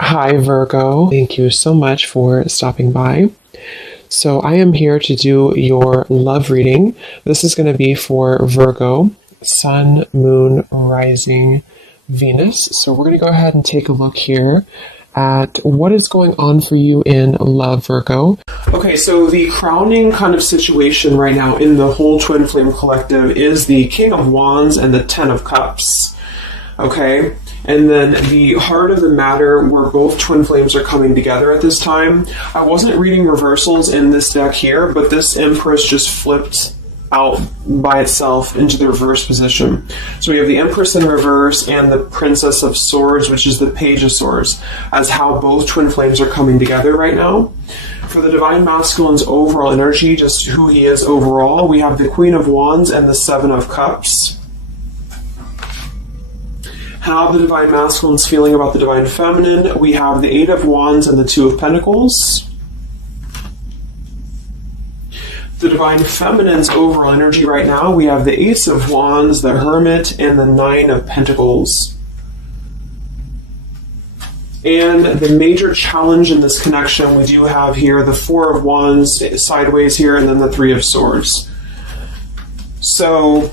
Hi, Virgo. Thank you so much for stopping by. So, I am here to do your love reading. This is going to be for Virgo, Sun, Moon, Rising, Venus. So, we're going to go ahead and take a look here at what is going on for you in love, Virgo. Okay, so the crowning kind of situation right now in the whole Twin Flame Collective is the King of Wands and the Ten of Cups. Okay, and then the heart of the matter where both twin flames are coming together at this time. I wasn't reading reversals in this deck here, but this Empress just flipped out by itself into the reverse position. So we have the Empress in reverse and the Princess of Swords, which is the Page of Swords, as how both twin flames are coming together right now. For the Divine Masculine's overall energy, just who he is overall, we have the Queen of Wands and the Seven of Cups. How the Divine Masculine's feeling about the Divine Feminine, we have the Eight of Wands and the Two of Pentacles. The Divine Feminine's overall energy right now, we have the Ace of Wands, the Hermit, and the Nine of Pentacles. And the major challenge in this connection, we do have here the Four of Wands sideways here, and then the Three of Swords. So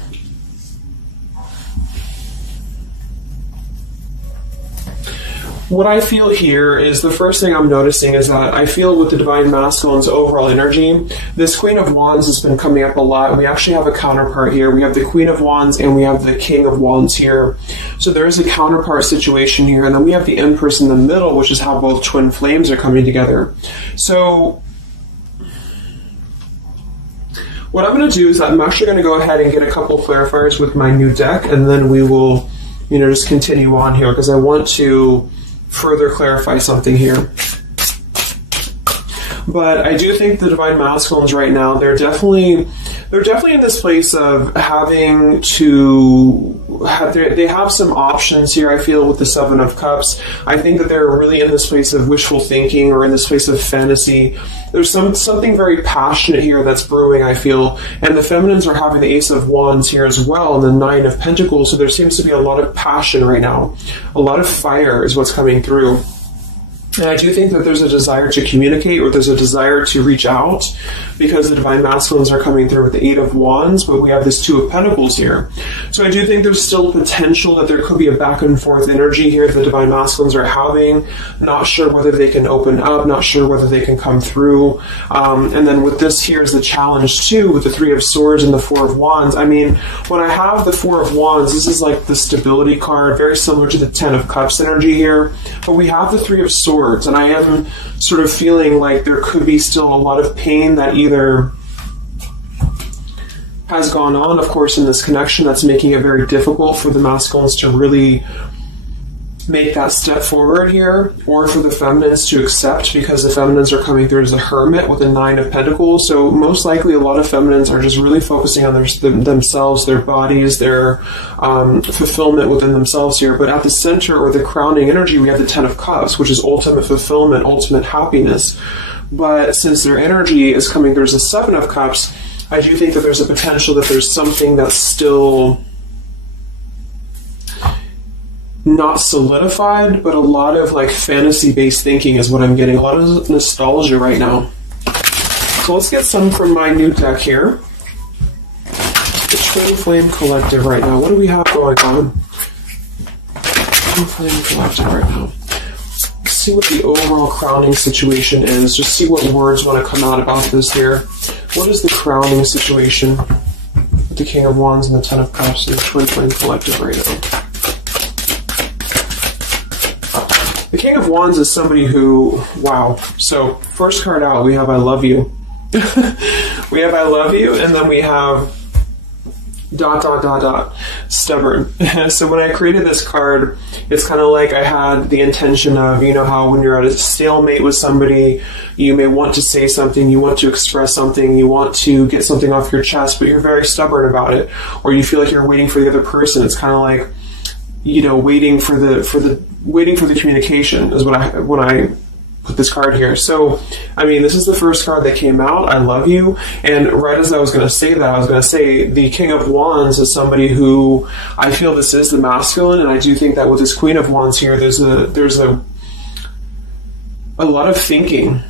what I feel here is the first thing I'm noticing is that I feel with the Divine Masculine's overall energy, this Queen of Wands has been coming up a lot. We actually have a counterpart here. We have the Queen of Wands and we have the King of Wands here. So there is a counterpart situation here. And then we have the Empress in the middle, which is how both twin flames are coming together. So what I'm going to do is I'm actually going to go ahead and get a couple clarifiers with my new deck, and then we will, just continue on here because I want to further clarify something here. But I do think the Divine Masculines right now, they're definitely in this place of having to they have some options here. I feel with the Seven of Cups, I think that they're really in this place of wishful thinking or in this place of fantasy. There's something very passionate here that's brewing, I feel. And the Feminines are having the Ace of Wands here as well and the Nine of Pentacles. So there seems to be a lot of passion right now. A lot of fire is what's coming through. And I do think that there's a desire to communicate, or there's a desire to reach out, because the Divine Masculines are coming through with the Eight of Wands, but we have this Two of Pentacles here. So I do think there's still potential that there could be a back and forth energy here the Divine Masculines are having. Not sure whether they can open up, not sure whether they can come through. And then with this here is the challenge too, with the Three of Swords and the Four of Wands. I mean, when I have the Four of Wands, this is like the stability card, very similar to the Ten of Cups energy here. But we have the Three of Swords. And I am sort of feeling like there could be still a lot of pain that either has gone on, of course, in this connection that's making it very difficult for the masculines to really make that step forward here, or for the feminines to accept, because the feminines are coming through as a Hermit with a Nine of Pentacles. So most likely a lot of feminines are just really focusing on themselves, their bodies, their fulfillment within themselves here. But at the center, or the crowning energy, we have the Ten of Cups, which is ultimate fulfillment, ultimate happiness. But since their energy is coming through as a Seven of Cups, I do think that there's a potential that there's something that's still not solidified, but a lot of like fantasy-based thinking is what I'm getting. A lot of nostalgia right now. So let's get some from my new deck here. The Twin Flame Collective right now. What do we have going on? Twin Flame Collective right now. Let's see what the overall crowning situation is. Just see what words want to come out about this here. What is the crowning situation with the King of Wands and the Ten of Cups and the Twin Flame Collective right now? The King of Wands is somebody who, wow. So first card out, we have I love you. We have I love you, and then we have ... stubborn. So when I created this card, it's kind of like I had the intention of, how when you're at a stalemate with somebody, you may want to say something, you want to express something, you want to get something off your chest, but you're very stubborn about it, or you feel like you're waiting for the other person. It's kind of like, waiting for the communication is when I put this card here. So, I mean, this is the first card that came out, I love you, and right as I was going to say that, I was going to say the King of Wands is somebody who I feel this is the masculine, and I do think that with this Queen of Wands here, there's a a lot of thinking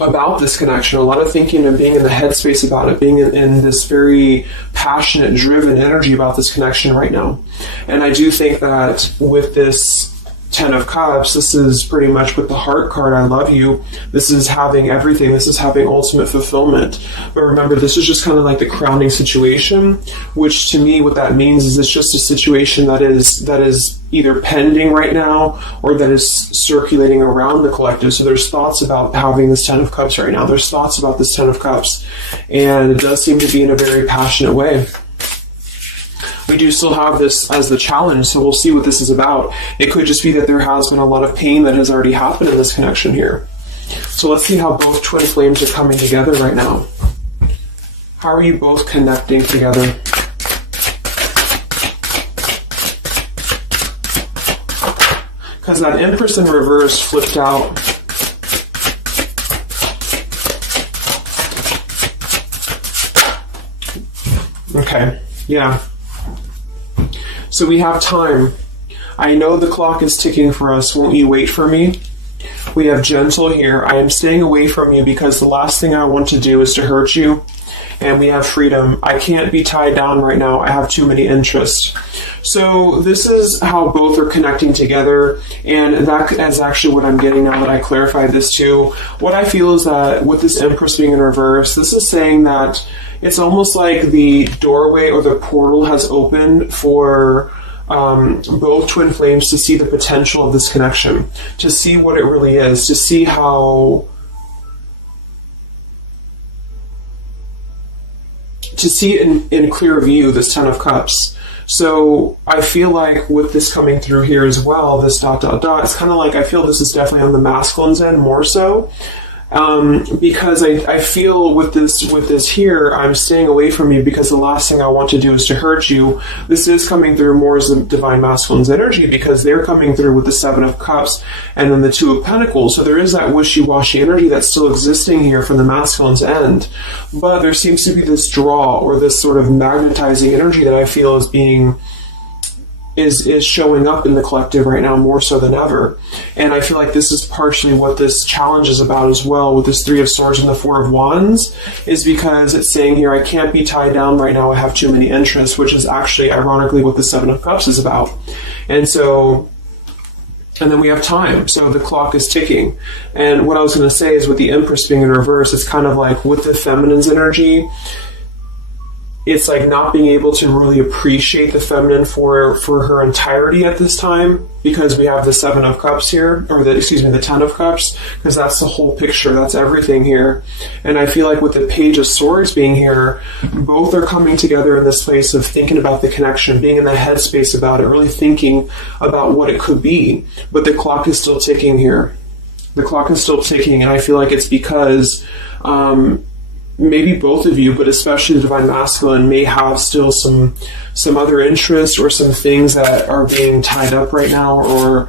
about this connection, a lot of thinking and being in the headspace about it, being in this very passionate, driven energy about this connection right now. And I do think that with this Ten of Cups, this is pretty much with the Heart card, I love you. This is having everything. This is having ultimate fulfillment. But remember, this is just kind of like the crowning situation, which to me, what that means is it's just a situation that is either pending right now or that is circulating around the collective. So there's thoughts about having this Ten of Cups right now. There's thoughts about this Ten of Cups. And it does seem to be in a very passionate way. We do still have this as the challenge, so we'll see what this is about. It could just be that there has been a lot of pain that has already happened in this connection here. So let's see how both twin flames are coming together right now. How are you both connecting together? Because that Empress in reverse flipped out. Okay, yeah. So we have time. I know the clock is ticking for us. Won't you wait for me? We have gentle here. I am staying away from you because the last thing I want to do is to hurt you. And we have freedom. I can't be tied down right now. I have too many interests. So this is how both are connecting together. And that is actually what I'm getting now that I clarified this too. What I feel is that with this Empress being in reverse, this is saying that it's almost like the doorway or the portal has opened for both twin flames to see the potential of this connection, to see what it really is, to see how, to see it in clear view, this Ten of Cups. So I feel like with this coming through here as well, this ... it's kind of like I feel this is definitely on the masculine's end more so. Because I feel with this here, I'm staying away from you because the last thing I want to do is to hurt you. This is coming through more as the Divine Masculine's energy because they're coming through with the Seven of Cups and then the Two of Pentacles. So there is that wishy-washy energy that's still existing here from the masculine's end. But there seems to be this draw or this sort of magnetizing energy that I feel is being is showing up in the collective right now more so than ever. And I feel like this is partially what this challenge is about as well with this Three of Swords and the Four of Wands, is because it's saying here, I can't be tied down right now, I have too many interests, which is actually ironically what the Seven of Cups is about. And so, and then we have time, so the clock is ticking. And what I was going to say is with the Empress being in reverse, it's kind of like with the feminine's energy, it's like not being able to really appreciate the feminine for her entirety at this time, because we have the Seven of Cups here, or the Ten of Cups, because that's the whole picture, that's everything here. And I feel like with the Page of Swords being here, both are coming together in this place of thinking about the connection, being in the headspace about it, really thinking about what it could be. But the clock is still ticking here. The clock is still ticking, and I feel like it's because maybe both of you, but especially the Divine Masculine, may have still some other interests or some things that are being tied up right now, or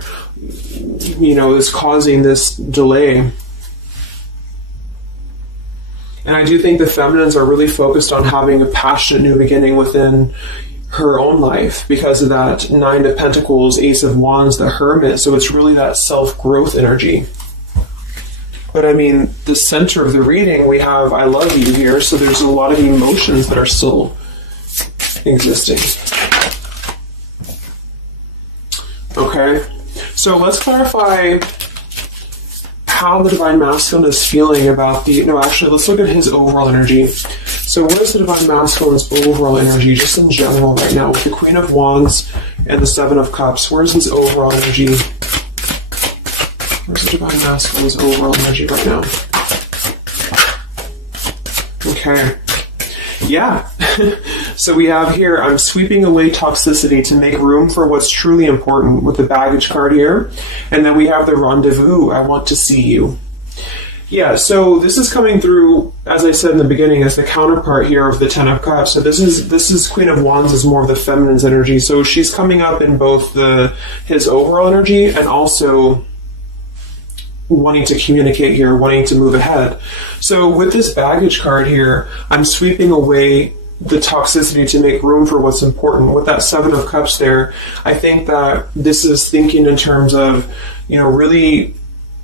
is causing this delay. And I do think the feminines are really focused on having a passionate new beginning within her own life because of that Nine of Pentacles, Ace of Wands, the Hermit. So it's really that self-growth energy. But I mean, the center of the reading, we have I love you here, so there's a lot of emotions that are still existing. Okay, so let's clarify how the Divine Masculine is feeling about let's look at his overall energy. So what is the Divine Masculine's overall energy, just in general right now, with the Queen of Wands and the Seven of Cups? Where's his overall energy? Where's the Divine Masculine's overall energy right now? Okay. Yeah. So we have here, I'm sweeping away toxicity to make room for what's truly important, with the Baggage card here. And then we have the Rendezvous, I want to see you. Yeah, so this is coming through, as I said in the beginning, as the counterpart here of the Ten of Cups. So this is Queen of Wands is more of the feminine's energy. So she's coming up in both his overall energy and also wanting to communicate here, wanting to move ahead. So with this Baggage card here, I'm sweeping away the toxicity to make room for what's important. With that Seven of Cups there, I think that this is thinking in terms of, really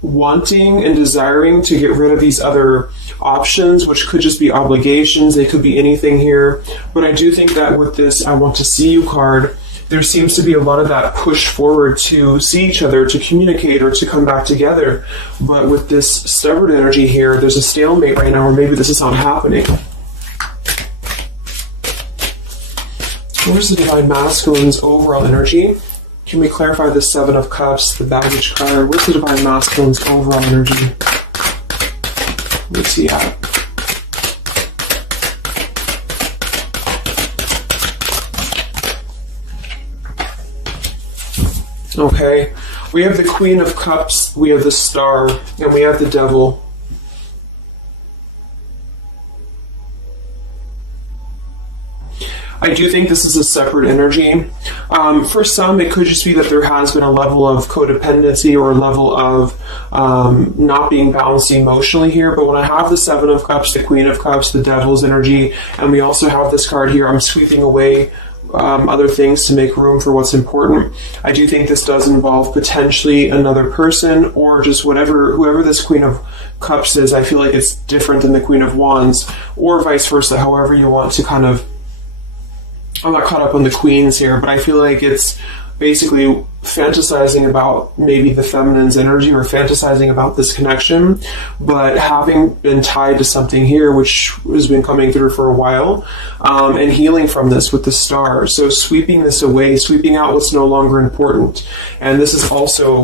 wanting and desiring to get rid of these other options, which could just be obligations. They could be anything here. But I do think that with this I want to see you card, there seems to be a lot of that push forward to see each other, to communicate, or to come back together. But with this stubborn energy here, there's a stalemate right now, or maybe this is not happening. Where's the Divine Masculine's overall energy? Can we clarify the Seven of Cups, the baggage card? Where's the Divine Masculine's overall energy? Let's see how. Okay, we have the Queen of Cups, we have the Star, and we have the Devil. I do think this is a separate energy. For some, it could just be that there has been a level of codependency or a level of not being balanced emotionally here. But when I have the Seven of Cups, the Queen of Cups, the Devil's energy, and we also have this card here, I'm sweeping away other things to make room for what's important. I do think this does involve potentially another person or just whoever this Queen of Cups is. I feel like it's different than the Queen of Wands, or vice versa, however you want to kind of. I'm not caught up on the queens here, but I feel like it's basically fantasizing about maybe the feminine's energy or fantasizing about this connection, but having been tied to something here, which has been coming through for a while, and healing from this with the Star. So sweeping this away, sweeping out what's no longer important. And this is also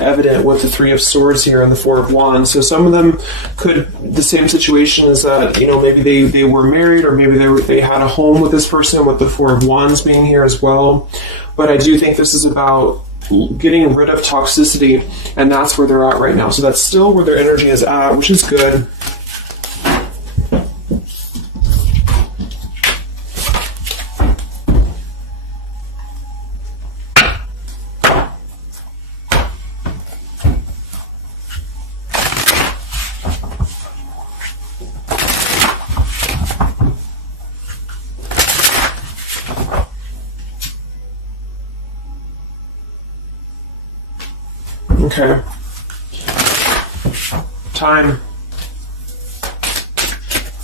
evident with the Three of Swords here and the Four of Wands. So some of them could, the same situation is that, maybe they were married, or maybe they had a home with this person, with the Four of Wands being here as well. But I do think this is about getting rid of toxicity, and that's where they're at right now. So that's still where their energy is at, which is good. Okay. Time.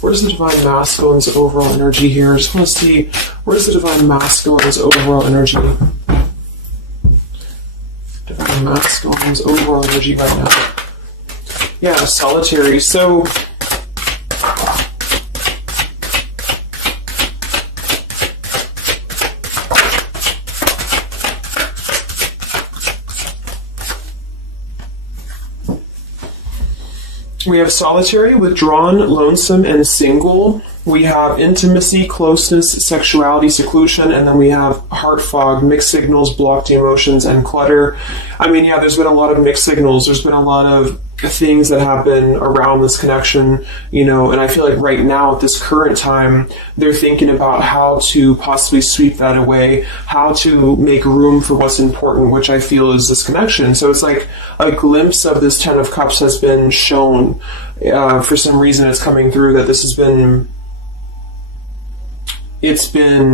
Where's the Divine Masculine's overall energy here? I just want to see, where's the Divine Masculine's overall energy? Divine Masculine's overall energy right now. Yeah, solitary. So, we have solitary, withdrawn, lonesome, and single. We have intimacy, closeness, sexuality, seclusion, and then we have heart fog, mixed signals, blocked emotions, and clutter. I mean, yeah, there's been a lot of mixed signals. There's been a lot of things that have been around this connection, and I feel like right now at this current time, they're thinking about how to possibly sweep that away, how to make room for what's important, which I feel is this connection. So it's like a glimpse of this Ten of Cups has been shown. For some reason it's coming through that this has been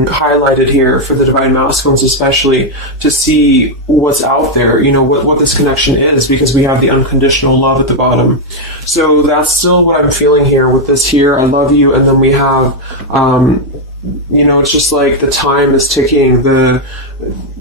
highlighted here for the Divine Masculines, especially to see what's out there, what this connection is, because we have the unconditional love at the bottom. So that's still what I'm feeling here with this here. I love you. And then we have, it's just like the time is ticking.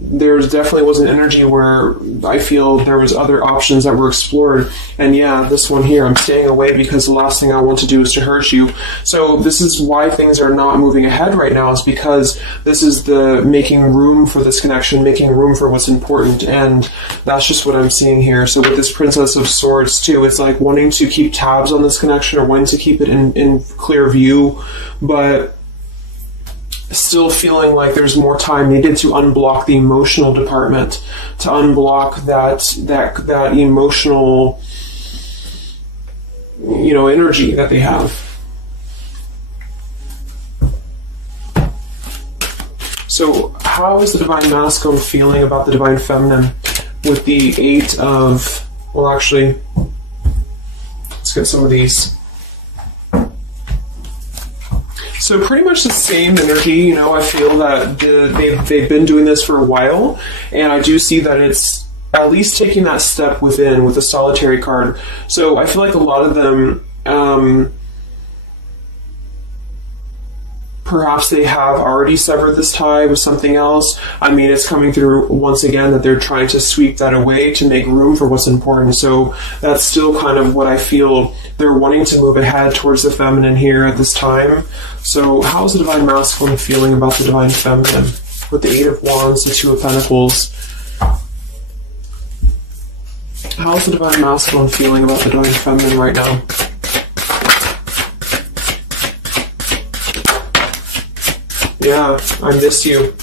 There definitely was an energy where I feel there was other options that were explored. And yeah, this one here, I'm staying away because the last thing I want to do is to hurt you. So this is why things are not moving ahead right now, is because this is the making room for this connection, making room for what's important. And that's just what I'm seeing here. So with this Princess of Swords too, it's like wanting to keep tabs on this connection or wanting to keep it in clear view, but still feeling like there's more time needed to unblock the emotional department, to unblock that emotional, energy that they have. So how is the Divine Masculine feeling about the Divine Feminine with the Eight of, well, actually, let's get some of these. So pretty much the same energy, I feel that they've been doing this for a while, and I do see that it's at least taking that step within with the Solitary card. So I feel like a lot of them, perhaps they have already severed this tie with something else. I mean, it's coming through once again that they're trying to sweep that away to make room for what's important. So that's still kind of what I feel. They're wanting to move ahead towards the feminine here at this time. So how's the Divine Masculine feeling about the Divine Feminine? With the Eight of Wands, the Two of Pentacles. How's the Divine Masculine feeling about the Divine Feminine right now? Yeah, I miss you.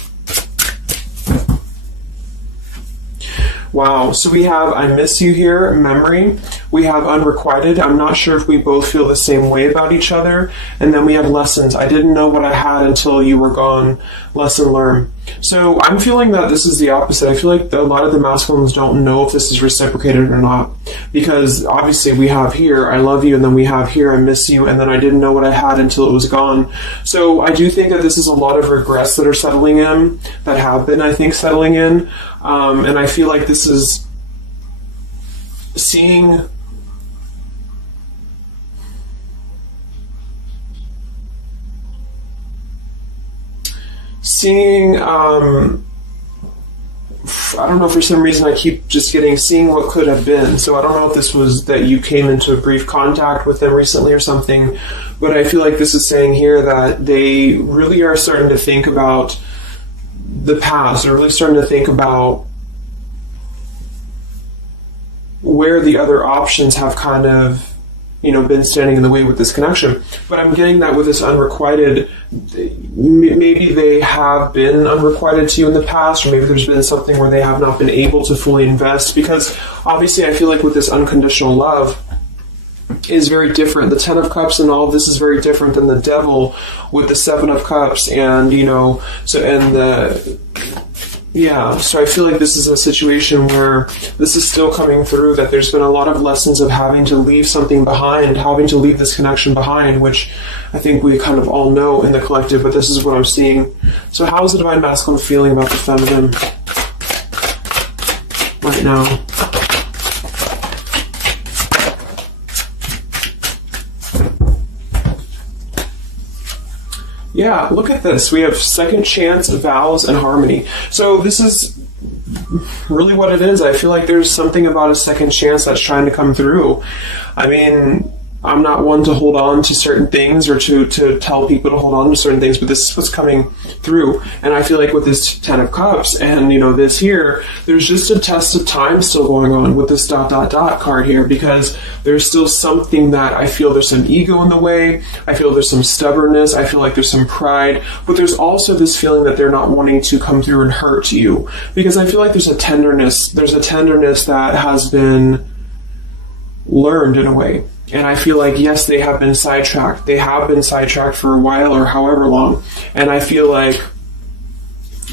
Wow, so we have I miss you here, memory. We have unrequited. I'm not sure if we both feel the same way about each other. And then we have lessons. I didn't know what I had until you were gone. Lesson learned. So I'm feeling that this is the opposite. I feel like a lot of the masculines don't know if this is reciprocated or not. Because obviously we have here, I love you, and then we have here, I miss you, and then I didn't know what I had until it was gone. So I do think that this is a lot of regrets that are settling in, that have been, I think, settling in. And I feel like this is seeing I don't know, for some reason I keep just seeing what could have been. So I don't know if this was that you came into brief contact with them recently or something, but I feel like this is saying here that they really are starting to think about the past. They're really starting to think about where the other options have kind of, been standing in the way with this connection. But I'm getting that with this unrequited, maybe they have been unrequited to you in the past, or maybe there's been something where they have not been able to fully invest, because obviously I feel like with this unconditional love is very different. The Ten of Cups and all of this is very different than the Devil with the Seven of Cups, and so I feel like this is a situation where this is still coming through, that there's been a lot of lessons of having to leave something behind, having to leave this connection behind, which I think we kind of all know in the collective, but this is what I'm seeing. So how is the Divine Masculine feeling about the feminine right now? Yeah, look at this. We have second chance, vows, and harmony. So this is really what it is. I feel like there's something about a second chance that's trying to come through. I mean, I'm not one to hold on to certain things or to tell people to hold on to certain things, but this is what's coming through. And I feel like with this Ten of Cups and, this here, there's just a test of time still going on with this ... card here, because there's still something that I feel there's some ego in the way. I feel there's some stubbornness. I feel like there's some pride, but there's also this feeling that they're not wanting to come through and hurt you, because I feel like there's a tenderness that has been learned in a way. And I feel like, yes, they have been sidetracked. They have been sidetracked for a while or however long. And I feel like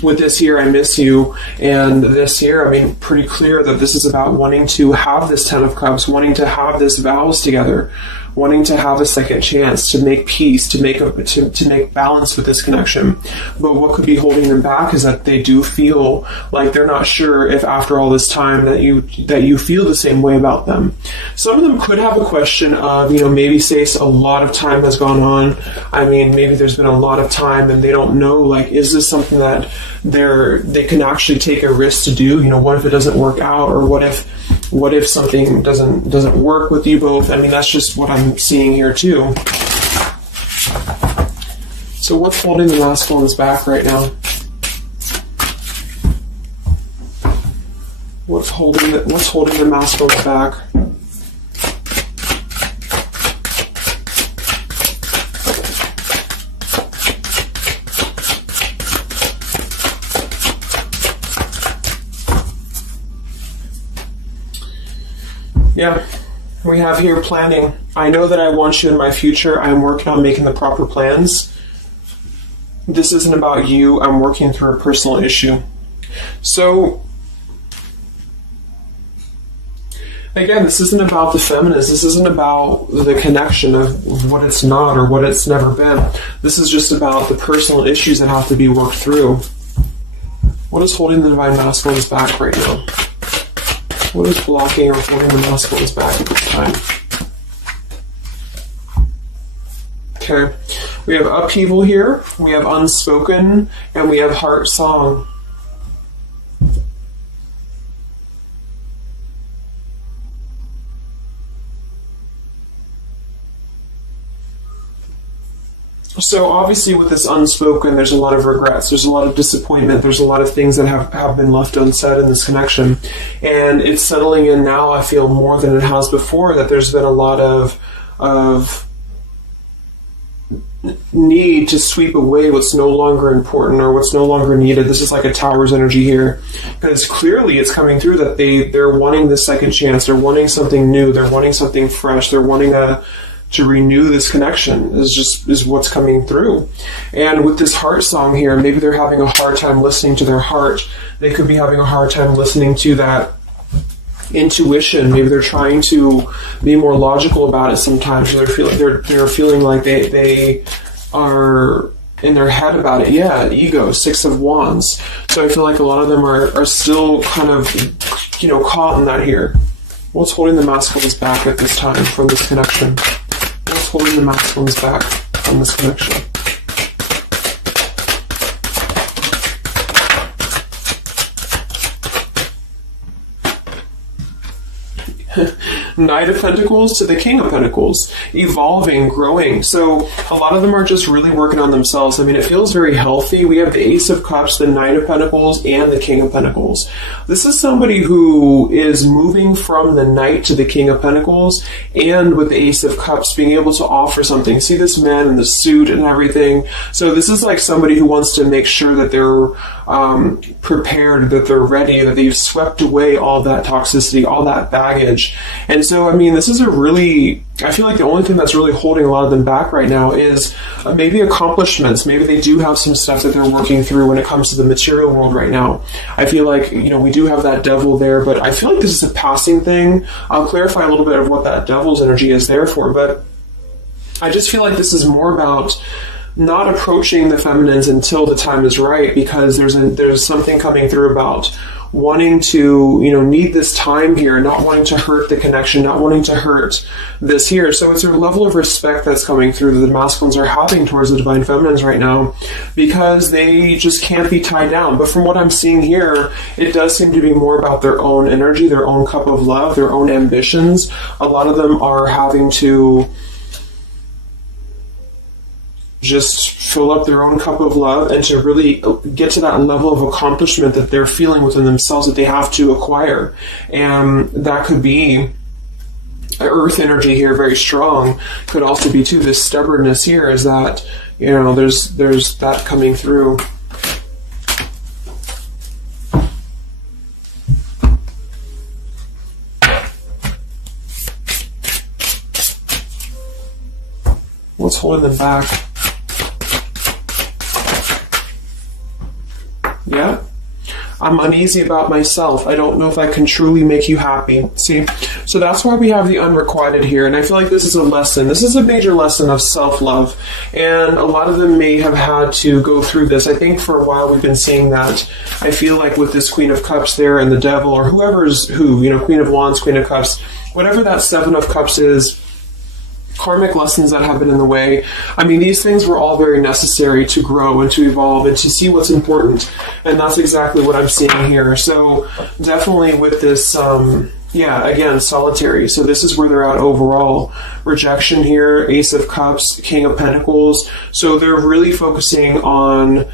with this here, I miss you, and this here, I mean, pretty clear that this is about wanting to have this Ten of Cups, wanting to have this vows together, wanting to have a second chance to make peace, to make balance with this connection. But what could be holding them back is that they do feel like they're not sure if after all this time that you feel the same way about them. Some of them could have a question of, maybe say a lot of time has gone on. I mean, maybe there's been a lot of time and they don't know, like, is this something that they can actually take a risk to do? What if it doesn't work out, or what if something doesn't work with you both? I mean, that's just what I'm seeing here too. So what's holding the masculines back right now? What's holding the masculines back? Yeah, we have here planning. I know that I want you in my future. I'm working on making the proper plans. This isn't about you. I'm working through a personal issue. So, again, this isn't about the feminist. This isn't about the connection of what it's not or what it's never been. This is just about the personal issues that have to be worked through. What is holding the Divine Masculines back right now? What is blocking or holding the masculines back at this time? Okay, we have upheaval here, we have unspoken, and we have heart song. So obviously with this unspoken, there's a lot of regrets, there's a lot of disappointment, there's a lot of things that have been left unsaid in this connection. And it's settling in now, I feel, more than it has before, that there's been a lot of need to sweep away what's no longer important or what's no longer needed. This is like a Tower's energy here, because clearly it's coming through that they're wanting the second chance, they're wanting something new, they're wanting something fresh, they're wanting to renew this connection is what's coming through. And with this heart song here, maybe they're having a hard time listening to their heart. They could be having a hard time listening to that intuition. Maybe they're trying to be more logical about it sometimes. They're feeling like they are in their head about it. Yeah, ego, 6 of Wands. So I feel like a lot of them are still kind of, caught in that here. What's holding the masculines back at this time from this connection? What's holding the masculines back from this connection? Knight of Pentacles to the King of Pentacles, evolving, growing. So a lot of them are just really working on themselves. I mean, it feels very healthy. We have the Ace of Cups, the Knight of Pentacles, and the King of Pentacles. This is somebody who is moving from the Knight to the King of Pentacles, and with the Ace of Cups being able to offer something. See this man in the suit and everything. So this is like somebody who wants to make sure that they're prepared, that they're ready, that they've swept away all that toxicity, all that baggage. And so, I mean, this is I feel like the only thing that's really holding a lot of them back right now is maybe accomplishments. Maybe they do have some stuff that they're working through when it comes to the material world right now. I feel like, we do have that devil there, but I feel like this is a passing thing. I'll clarify a little bit of what that devil's energy is there for, but I just feel like this is more about not approaching the feminines until the time is right, because there's something coming through about wanting to, need this time here, not wanting to hurt the connection, not wanting to hurt this here. So it's a level of respect that's coming through that the masculines are having towards the divine feminines right now, because they just can't be tied down. But from what I'm seeing here, it does seem to be more about their own energy, their own cup of love, their own ambitions. A lot of them are having to just fill up their own cup of love and to really get to that level of accomplishment that they're feeling within themselves that they have to acquire. And that could be earth energy here, very strong. Could also be too this stubbornness here, is that there's that coming through. What's holding them back? Yeah, I'm uneasy about myself. I don't know if I can truly make you happy. See, so that's why we have the unrequited here. And I feel like this is a lesson. This is a major lesson of self-love. And a lot of them may have had to go through this. I think for a while we've been seeing that. I feel like with this Queen of Cups there and the Devil, or whoever's who, Queen of Wands, Queen of Cups, whatever that Seven of Cups is, karmic lessons that have been in the way. I mean, these things were all very necessary to grow and to evolve and to see what's important. And that's exactly what I'm seeing here. So definitely with this, again, solitary. So this is where they're at overall. Rejection here, Ace of Cups, King of Pentacles. So they're really focusing on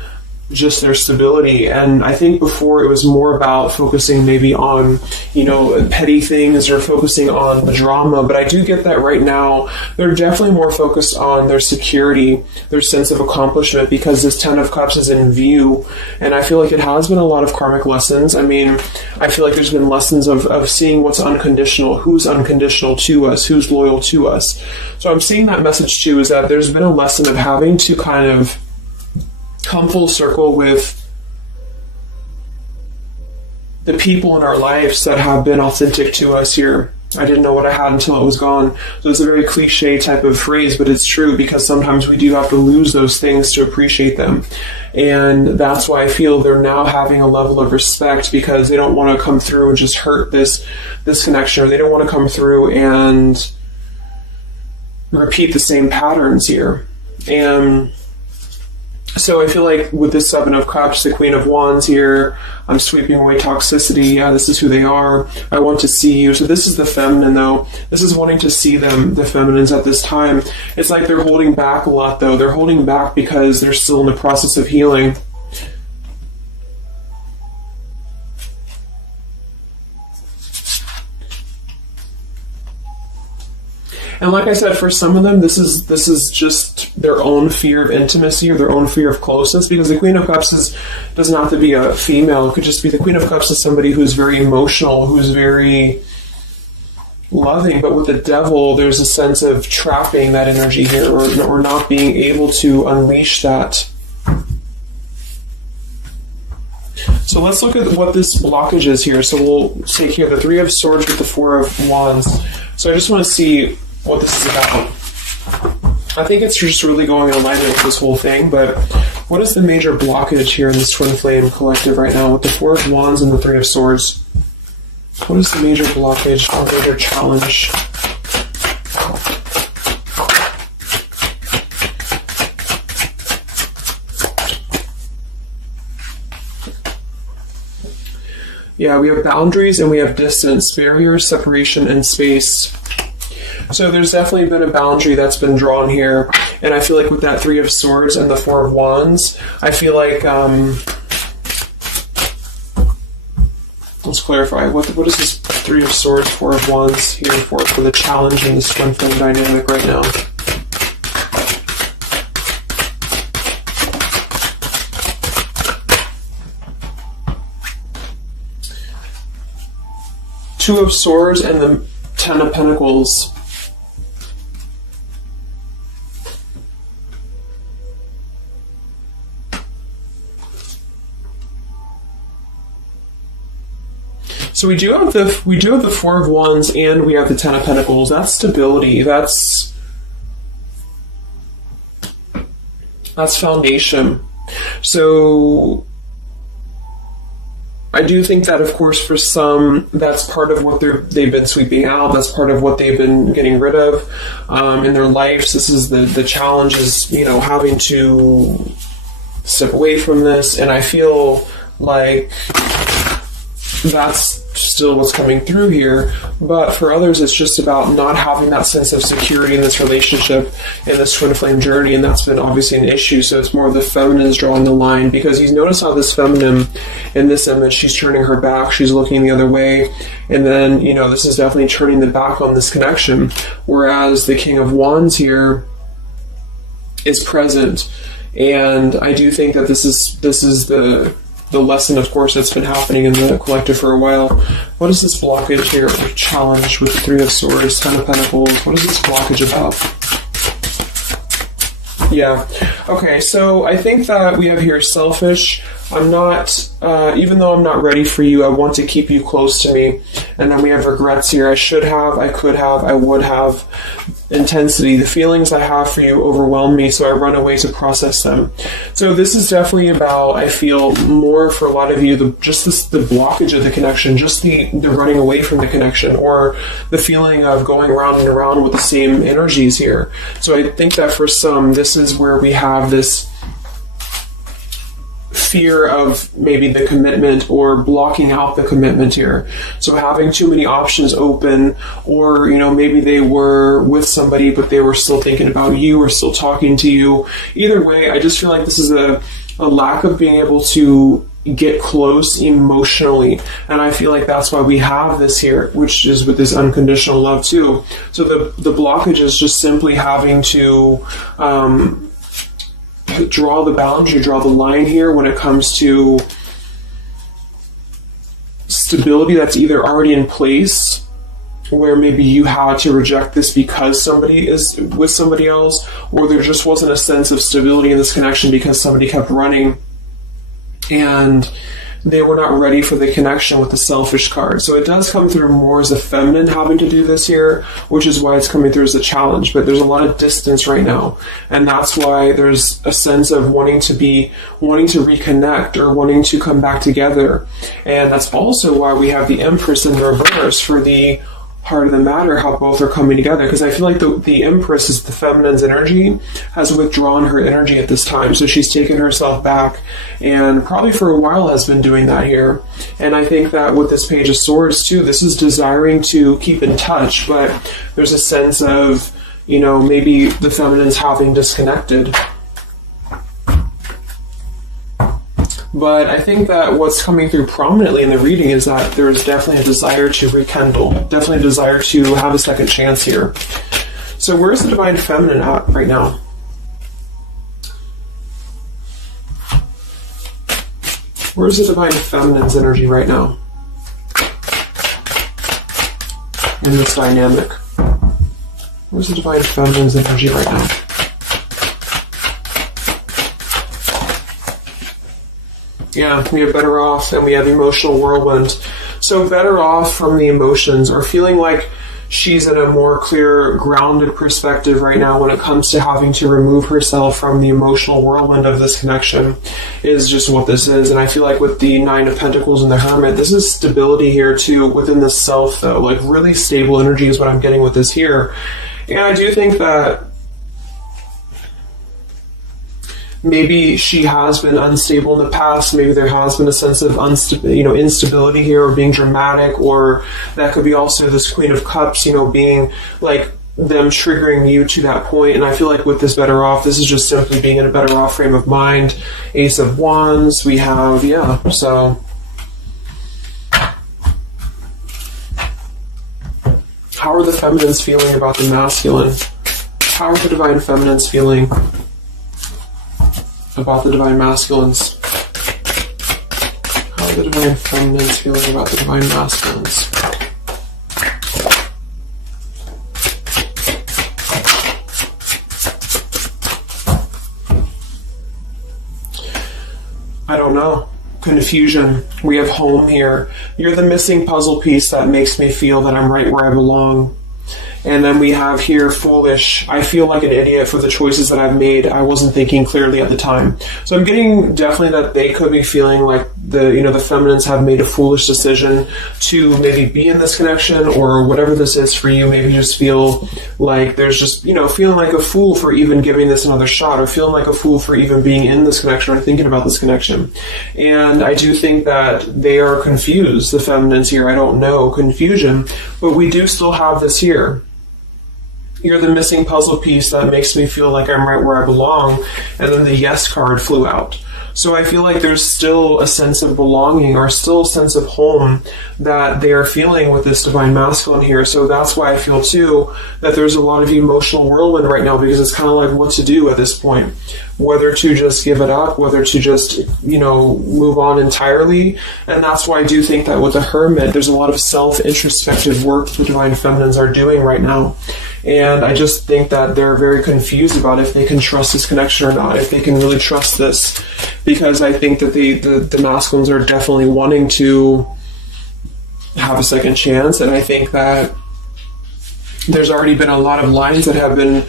just their stability. And I think before it was more about focusing maybe on, petty things or focusing on the drama. But I do get that right now they're definitely more focused on their security, their sense of accomplishment, because this Ten of Cups is in view. And I feel like it has been a lot of karmic lessons. I mean, I feel like there's been lessons of seeing what's unconditional, who's unconditional to us, who's loyal to us. So I'm seeing that message too, is that there's been a lesson of having to kind of come full circle with the people in our lives that have been authentic to us here. I didn't know what I had until it was gone. So it's a very cliche type of phrase, but it's true because sometimes we do have to lose those things to appreciate them. And that's why I feel they're now having a level of respect, because they don't want to come through and just hurt this connection, or they don't want to come through and repeat the same patterns here. And so I feel like with this Seven of Cups, the Queen of Wands here, I'm sweeping away toxicity. Yeah, this is who they are. I want to see you. So this is the feminine, though. This is wanting to see them, the feminines at this time. It's like they're holding back a lot, though. They're holding back because they're still in the process of healing. And like I said, for some of them, this is just their own fear of intimacy or their own fear of closeness, because the Queen of Cups doesn't have to be a female. It could just be the Queen of Cups is somebody who's very emotional, who's very loving. But with the Devil, there's a sense of trapping that energy here, or not being able to unleash that. So let's look at what this blockage is here. So we'll take here the Three of Swords with the Four of Wands. So I just want to see what this is about. I think it's just really going in alignment with this whole thing, but what is the major blockage here in this Twin Flame collective right now with the Four of Wands and the Three of Swords? What is the major blockage or major challenge? Yeah, we have boundaries and we have distance, barriers, separation, and space. So there's definitely been a boundary that's been drawn here. And I feel like with that Three of Swords and the Four of Wands, I feel like, let's clarify, what is this Three of Swords, Four of Wands here for the challenge in this Twin Flame dynamic right now? Two of Swords and the Ten of Pentacles. So we do have the Four of Wands and we have the Ten of Pentacles. That's stability. That's foundation. So I do think that, of course, for some, that's part of what they've been sweeping out. That's part of what they've been getting rid of in their lives. This is the challenge is, having to step away from this. And I feel like that's still what's coming through here. But for others, it's just about not having that sense of security in this relationship, in this Twin Flame journey, and that's been obviously an issue. So it's more of the feminine is drawing the line, because you notice how this feminine in this image, she's turning her back, she's looking the other way, and then, this is definitely turning the back on this connection, whereas the King of Wands here is present. And I do think that this is the lesson, of course, that's been happening in the collective for a while. What is this blockage here, or challenge with the Three of Swords, Ten of Pentacles? What is this blockage about? Yeah. Okay, so I think that we have here selfish. I'm not, even though I'm not ready for you, I want to keep you close to me. And then we have regrets here. I should have, I could have, I would have. Intensity. The feelings I have for you overwhelm me, so I run away to process them. So this is definitely about, I feel, more for a lot of you, the blockage of the connection, just the running away from the connection, or the feeling of going around and around with the same energies here. So I think that for some, this is where we have this fear of maybe the commitment, or blocking out the commitment here. So having too many options open, or maybe they were with somebody but they were still thinking about you or still talking to you. Either way, I just feel like this is a lack of being able to get close emotionally, and I feel like that's why we have this here, which is with this unconditional love too. So the blockage is just simply having to draw the boundary, draw the line here when it comes to stability that's either already in place, where maybe you had to reject this because somebody is with somebody else, or there just wasn't a sense of stability in this connection because somebody kept running. And they were not ready for the connection with the selfish card. So it does come through more as a feminine having to do this here, which is why it's coming through as a challenge. But there's a lot of distance right now. And that's why there's a sense of wanting to reconnect or wanting to come back together. And that's also why we have the Empress in reverse for the heart of the matter, how both are coming together, because I feel like the Empress is the feminine's energy, has withdrawn her energy at this time, so she's taken herself back, and probably for a while has been doing that here. And I think that with this Page of Swords too, this is desiring to keep in touch, but there's a sense of, maybe the feminine's having disconnected. But I think that what's coming through prominently in the reading is that there's definitely a desire to rekindle, definitely a desire to have a second chance here. So where's the Divine Feminine at right now? Where's the Divine Feminine's energy right now in this dynamic? Where's the Divine Feminine's energy right now? Yeah, we have Better Off and we have Emotional Whirlwind. So better off from the emotions, or feeling like she's in a more clear, grounded perspective right now when it comes to having to remove herself from the emotional whirlwind of this connection, is just what this is. And I feel like with the Nine of Pentacles and the Hermit, this is stability here too within the self, though. Like really stable energy is what I'm getting with this here. And I do think that maybe she has been unstable in the past. Maybe there has been a sense of instability here, or being dramatic, or that could be also this Queen of Cups, being like them triggering you to that point. And I feel like with this Better Off, this is just simply being in a better off frame of mind. Ace of Wands, we have, so how are the feminines feeling about the masculine? How are the Divine Feminines feeling about the Divine Masculines? How are the Divine Feminines feeling about the Divine Masculines? I don't know. Confusion. We have Home here. You're the missing puzzle piece that makes me feel that I'm right where I belong. And then we have here Foolish. I feel like an idiot for the choices that I've made. I wasn't thinking clearly at the time. So I'm getting definitely that they could be feeling like the feminines have made a foolish decision to maybe be in this connection, or whatever this is for you. Maybe just feel like there's just, feeling like a fool for even giving this another shot, or feeling like a fool for even being in this connection or thinking about this connection. And I do think that they are confused, the feminines here. I don't know, confusion, but we do still have this here. You're the missing puzzle piece that makes me feel like I'm right where I belong. And then the Yes card flew out. So I feel like there's still a sense of belonging, or still a sense of home that they are feeling with this Divine Masculine here. So that's why I feel too that there's a lot of emotional whirlwind right now, because it's kind of like what to do at this point. Whether to just give it up, whether to just, move on entirely. And that's why I do think that with the Hermit, there's a lot of self-introspective work the Divine Feminines are doing right now. And I just think that they're very confused about if they can trust this connection or not, if they can really trust this. Because I think that the masculines are definitely wanting to have a second chance. And I think that there's already been a lot of lines that have been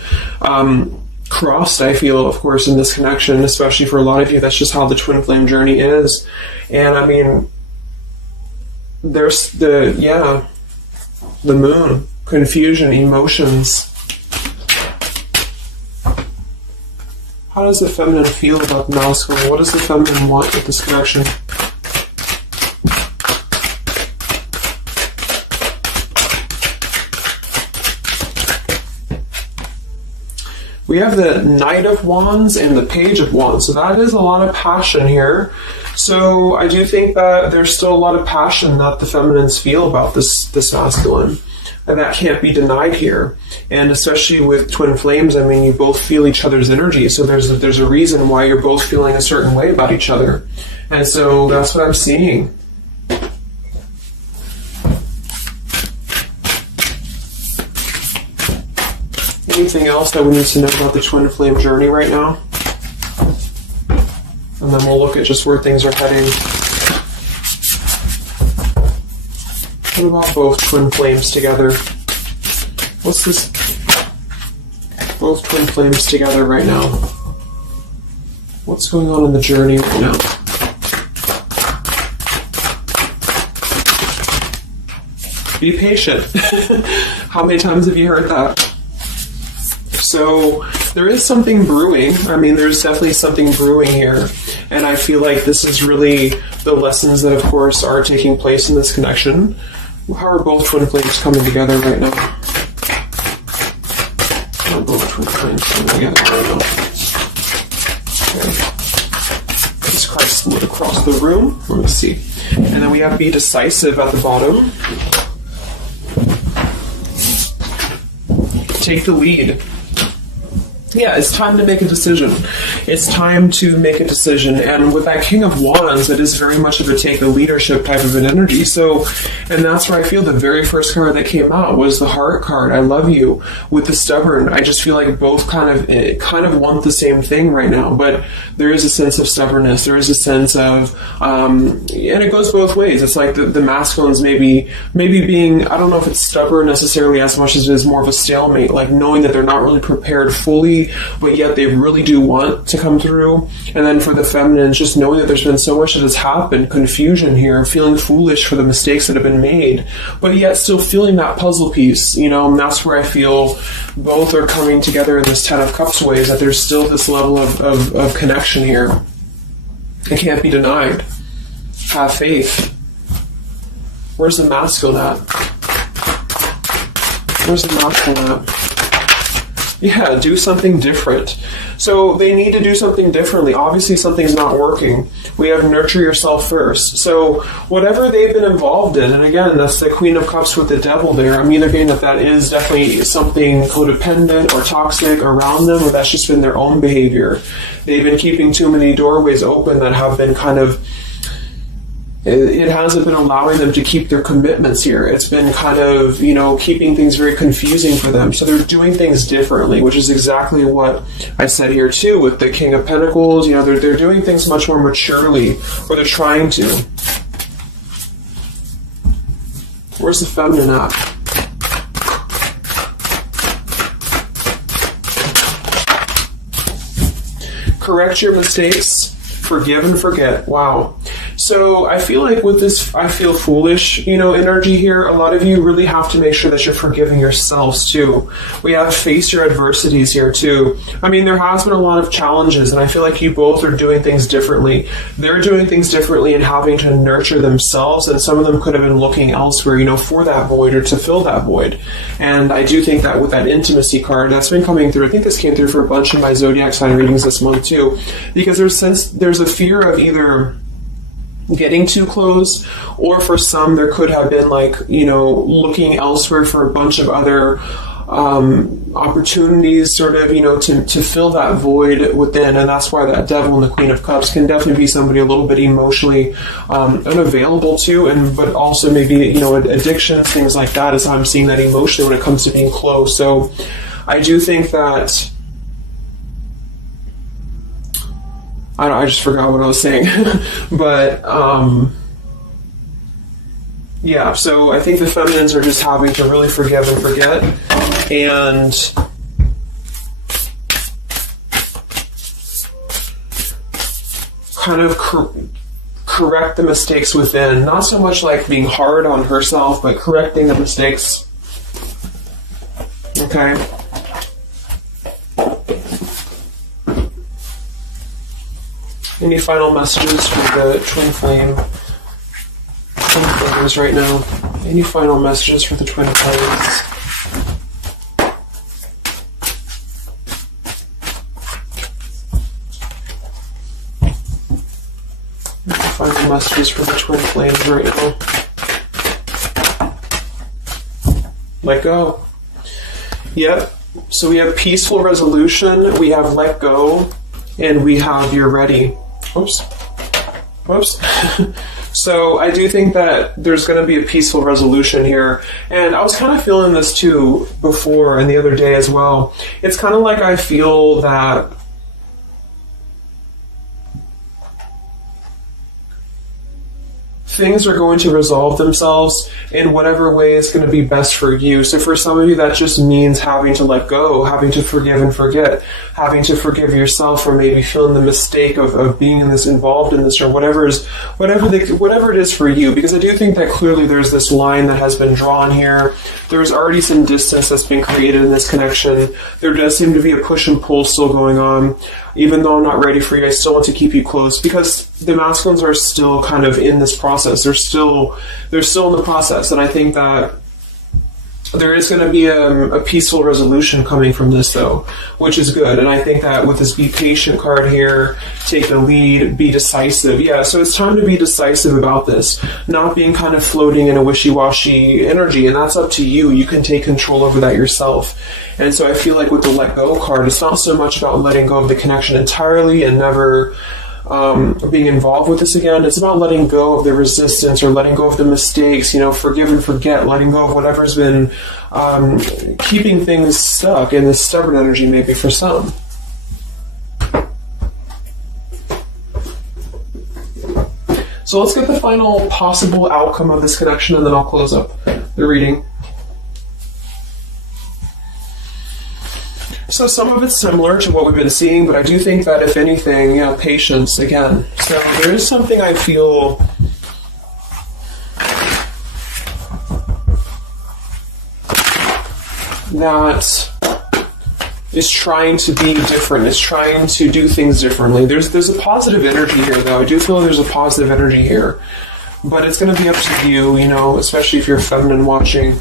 crossed, I feel, of course, in this connection, especially for a lot of you. That's just how the twin flame journey is. And I mean, there's the moon, confusion, emotions. How does the feminine feel about the masculine? What does the feminine want with this connection? We have the Knight of Wands and the Page of Wands. So that is a lot of passion here. So I do think that there's still a lot of passion that the feminines feel about this masculine. And that can't be denied here. And especially with twin flames, I mean, you both feel each other's energy. So there's a reason why you're both feeling a certain way about each other. And so that's what I'm seeing. Anything else that we need to know about the twin flame journey right now? And then we'll look at just where things are heading. What about both twin flames together? What's this? Both twin flames together right now. What's going on in the journey right now? Be patient. How many times have you heard that? So there is something brewing. I mean, there's definitely something brewing here. And I feel like this is really the lessons that, of course, are taking place in this connection. How are both twin flames coming together right now? How are both twin flames coming together right now? Okay. Jesus Christ split across the room. Let me see. And then we have be decisive at the bottom. Take the lead. Yeah, it's time to make a decision. It's time to make a decision. And with that King of Wands, it is very much of a take the leadership type of an energy. So, and that's where I feel the very first card that came out was the Heart card. I love you. With the Stubborn, I just feel like both kind of want the same thing right now. But there is a sense of stubbornness. There is a sense of, and it goes both ways. It's like the masculines maybe being, I don't know if it's stubborn necessarily as much as it is more of a stalemate, like knowing that they're not really prepared fully, but yet they really do want to come through. And then for the feminines, just knowing that there's been so much that has happened, confusion here, feeling foolish for the mistakes that have been made, but yet still feeling that puzzle piece, you know. And that's where I feel both are coming together in this Ten of Cups way, is that there's still this level of connection here. It can't be denied. Have faith. Where's the masculine at? Where's the masculine at? Yeah, do something different. So they need to do something differently. Obviously, something's not working. We have nurture yourself first. So whatever they've been involved in, and again, that's the Queen of Cups with the Devil there. I'm either getting that is definitely something codependent or toxic around them, or that's just been their own behavior. They've been keeping too many doorways open that have been kind of, it hasn't been allowing them to keep their commitments here. It's been kind of, you know, keeping things very confusing for them. So they're doing things differently, which is exactly what I said here too with the King of Pentacles. You know, they're doing things much more maturely, or they're trying to. Where's the feminine at? Correct your mistakes, forgive and forget. Wow. So I feel like with this I feel foolish, you know, energy here, a lot of you really have to make sure that you're forgiving yourselves too. We have face your adversities here too. I mean, there has been a lot of challenges, and I feel like you both are doing things differently. They're doing things differently and having to nurture themselves, and some of them could have been looking elsewhere, you know, for that void or to fill that void. And I do think that with that intimacy card, that's been coming through. I think this came through for a bunch of my zodiac sign readings this month too, because there's a fear of either getting too close, or for some there could have been like, you know, looking elsewhere for a bunch of other opportunities, sort of, you know, to fill that void within. And that's why that Devil and the Queen of Cups can definitely be somebody a little bit emotionally unavailable to, and but also maybe, you know, addictions, things like that, is how I'm seeing that emotionally when it comes to being close. So I do think that I just forgot what I was saying. But, yeah, so I think the feminines are just having to really forgive and forget, and kind of correct the mistakes within. Not so much like being hard on herself, but correcting the mistakes. Okay? Any final messages for the twin flames right now? Any final messages for the twin flames? Any final messages for the twin flames right now? Let go. Yep. So we have peaceful resolution, we have let go, and we have you're ready. Whoops. So I do think that there's going to be a peaceful resolution here. And I was kind of feeling this too before and the other day as well. It's kind of like I feel that things are going to resolve themselves in whatever way is going to be best for you. So for some of you, that just means having to let go, having to forgive and forget, having to forgive yourself for maybe feeling the mistake of being in this, involved in this, or whatever it is for you. Because I do think that clearly there's this line that has been drawn here. There's already some distance that's been created in this connection. There does seem to be a push and pull still going on. Even though I'm not ready for you, I still want to keep you close, because the masculines are still kind of in this process. They're still in the process, and I think that there is going to be a peaceful resolution coming from this, though, which is good. And I think that with this Be Patient card here, take the lead, be decisive. Yeah, so it's time to be decisive about this, not being kind of floating in a wishy-washy energy, and that's up to you. You can take control over that yourself. And so I feel like with the Let Go card, it's not so much about letting go of the connection entirely and never being involved with this again. It's about letting go of the resistance, or letting go of the mistakes, forgive and forget, letting go of whatever's been keeping things stuck in this stubborn energy, maybe for some. So let's get the final possible outcome of this connection, and then I'll close up the reading. So some of it's similar to what we've been seeing, but I do think that if anything, patience again. So there is something I feel that is trying to be different, is trying to do things differently. There's a positive energy here, though. I do feel there's a positive energy here, but it's going to be up to you, especially if you're feminine watching.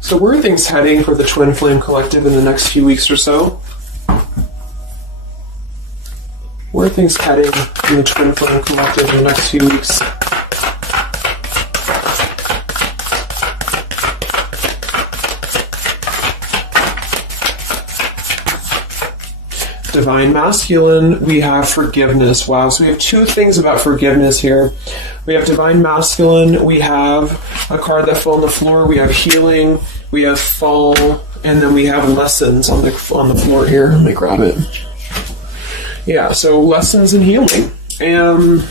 So where are things heading for the Twin Flame Collective in the next few weeks or so? Where are things heading in the Twin Flame Collective in the next few weeks? Divine Masculine, we have forgiveness. Wow, so we have two things about forgiveness here. We have Divine Masculine, we have a card that fell on the floor, we have healing, we have fall, and then we have lessons on the floor here. Let me grab it. Yeah, so lessons and healing. And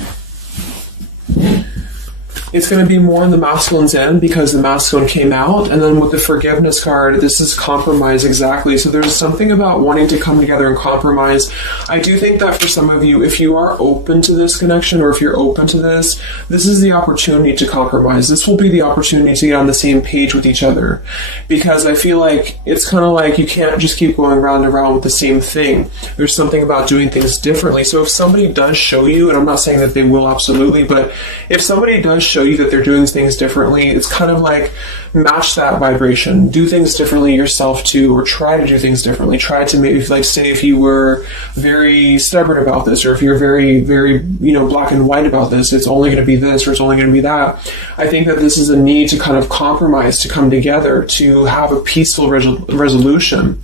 it's going to be more on the masculine's end because the masculine came out. And then with the forgiveness card, this is compromise exactly. So there's something about wanting to come together and compromise. I do think that for some of you, if you are open to this connection, or if you're open to this is the opportunity to compromise. This will be the opportunity to get on the same page with each other. Because I feel like it's kind of like you can't just keep going round and round with the same thing. There's something about doing things differently. So if somebody does show you, and I'm not saying that they will absolutely, but if somebody does show you that they're doing things differently, it's kind of like match that vibration. Do things differently yourself too, or try to do things differently. Try to maybe, like, say if you were very stubborn about this, or if you're very, very, black and white about this, it's only going to be this, or it's only going to be that. I think that this is a need to kind of compromise, to come together, to have a peaceful resolution.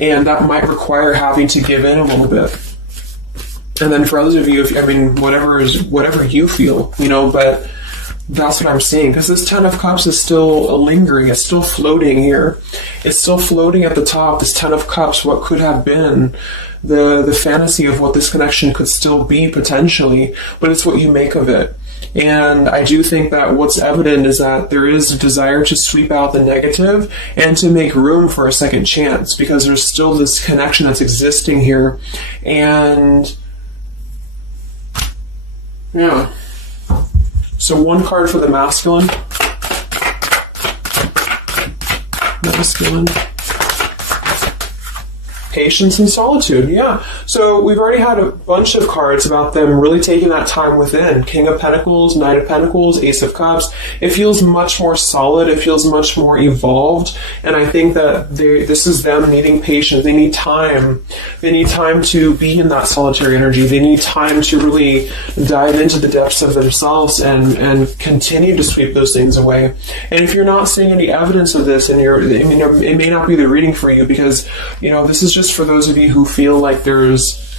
And that might require having to give in a little bit. And then for others of you, whatever you feel, but that's what I'm seeing, because this Ten of Cups is still lingering. It's still floating here. It's still floating at the top, this Ten of Cups, what could have been the fantasy of what this connection could still be potentially, but it's what you make of it. And I do think that what's evident is that there is a desire to sweep out the negative and to make room for a second chance, because there's still this connection that's existing here. And yeah. So one card for the masculine. Masculine. Patience and solitude, yeah. So we've already had a bunch of cards about them really taking that time within. King of Pentacles, Knight of Pentacles, Ace of Cups. It feels much more solid. It feels much more evolved. And I think that this is them needing patience. They need time. They need time to be in that solitary energy. They need time to really dive into the depths of themselves and continue to sweep those things away. And if you're not seeing any evidence of this, and it may not be the reading for you, because this is just for those of you who feel like there's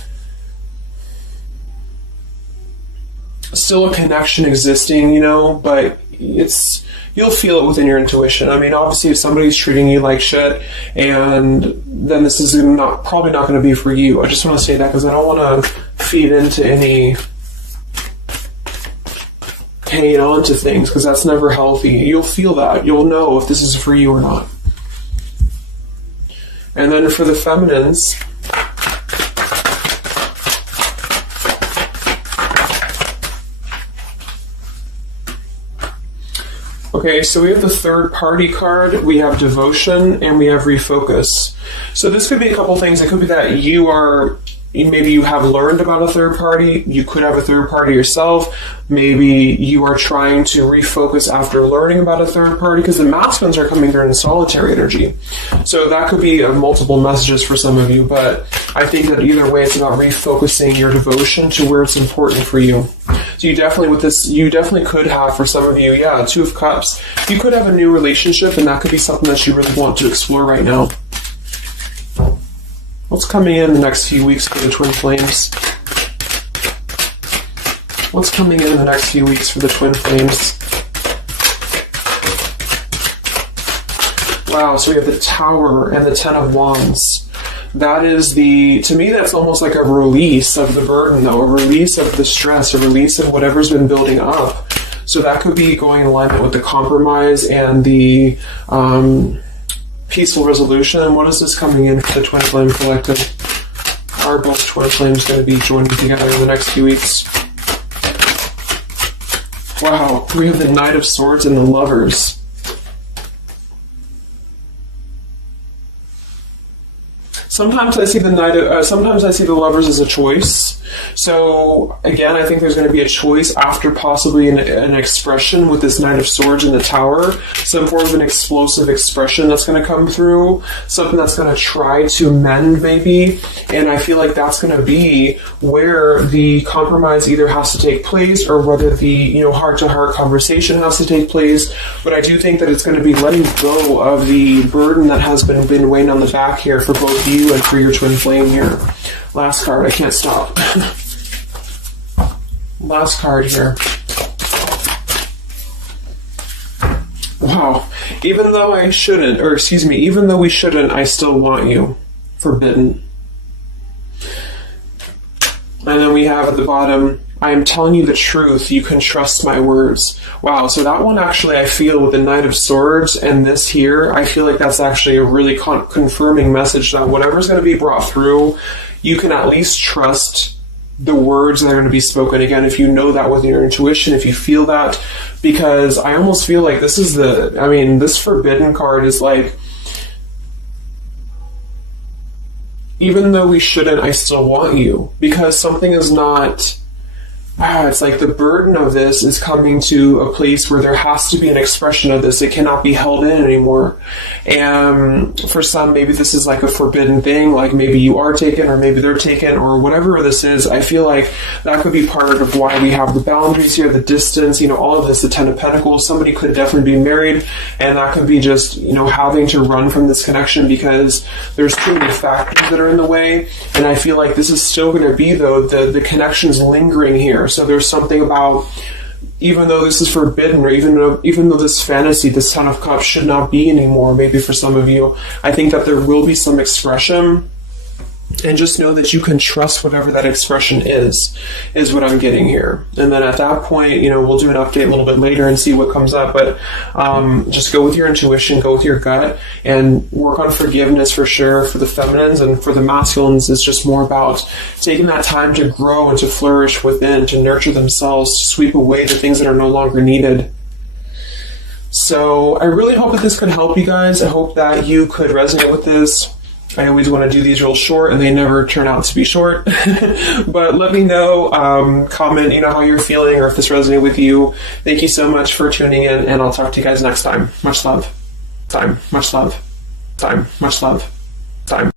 still a connection existing, but you'll feel it within your intuition. I mean, obviously, if somebody's treating you like shit, and then this is probably not going to be for you. I just want to say that because I don't want to feed into any hanging on to things, because that's never healthy. You'll feel that. You'll know if this is for you or not. And then for the feminines, okay, so we have the third party card, we have devotion, and we have refocus. So this could be a couple things. It could be that maybe you have learned about a third party. You could have a third party yourself. Maybe you are trying to refocus after learning about a third party, because the masculines are coming through in solitary energy. So that could be multiple messages for some of you, but I think that either way, it's about refocusing your devotion to where it's important for you. So you definitely could have, for some of you, Two of Cups. You could have a new relationship, and that could be something that you really want to explore right now. What's coming in the next few weeks for the twin flames? What's coming in the next few weeks for the twin flames? Wow, so we have the Tower and the Ten of Wands. That is to me, that's almost like a release of the burden, though, a release of the stress, a release of whatever's been building up. So that could be going in alignment with the compromise and the peaceful resolution. What is this coming in for the Twin Flame Collective? Are both Twin Flames going to be joining together in the next few weeks? Wow, we have the Knight of Swords and the Lovers. Sometimes I see the Lovers as a choice. So again, I think there's going to be a choice after possibly an expression with this Knight of Swords in the Tower, some form of an explosive expression that's going to come through, something that's going to try to mend maybe, and I feel like that's going to be where the compromise either has to take place or whether the heart-to-heart conversation has to take place. But I do think that it's going to be letting go of the burden that has been weighing on the back here for both you and for your twin flame here. Last card, I can't stop. Last card here. Wow. Even though we shouldn't, I still want you. Forbidden. And then we have at the bottom, I am telling you the truth, you can trust my words. Wow, so that one actually, I feel with the Knight of Swords and this here, I feel like that's actually a really confirming message that whatever's going to be brought through, you can at least trust the words that are going to be spoken. Again, if you know that with your intuition, if you feel that, because I almost feel like this Forbidden card is like, even though we shouldn't, I still want you. Because something is not... it's like the burden of this is coming to a place where there has to be an expression of this. It cannot be held in anymore. And for some, maybe this is like a forbidden thing, like maybe you are taken or maybe they're taken or whatever this is. I feel like that could be part of why we have the boundaries here, the distance, all of this, the Ten of Pentacles. Somebody could definitely be married, and that could be just, having to run from this connection because there's too many factors that are in the way. And I feel like this is still going to be, though, the connection's lingering here. So there's something about, even though this is forbidden, or even though this fantasy, this Ten of Cups should not be anymore, maybe for some of you, I think that there will be some expression, and just know that you can trust whatever that expression is what I'm getting here. And then at that point, we'll do an update a little bit later and see what comes up, but just go with your intuition, go with your gut, and work on forgiveness for sure for the feminines, and for the masculines, it's just more about taking that time to grow and to flourish within, to nurture themselves, to sweep away the things that are no longer needed. So I really hope that this could help you guys. I hope that you could resonate with this. I always want to do these real short, and they never turn out to be short. But let me know, comment, how you're feeling, or if this resonated with you. Thank you so much for tuning in, and I'll talk to you guys next time. Much love. Time. Much love. Time. Much love. Time.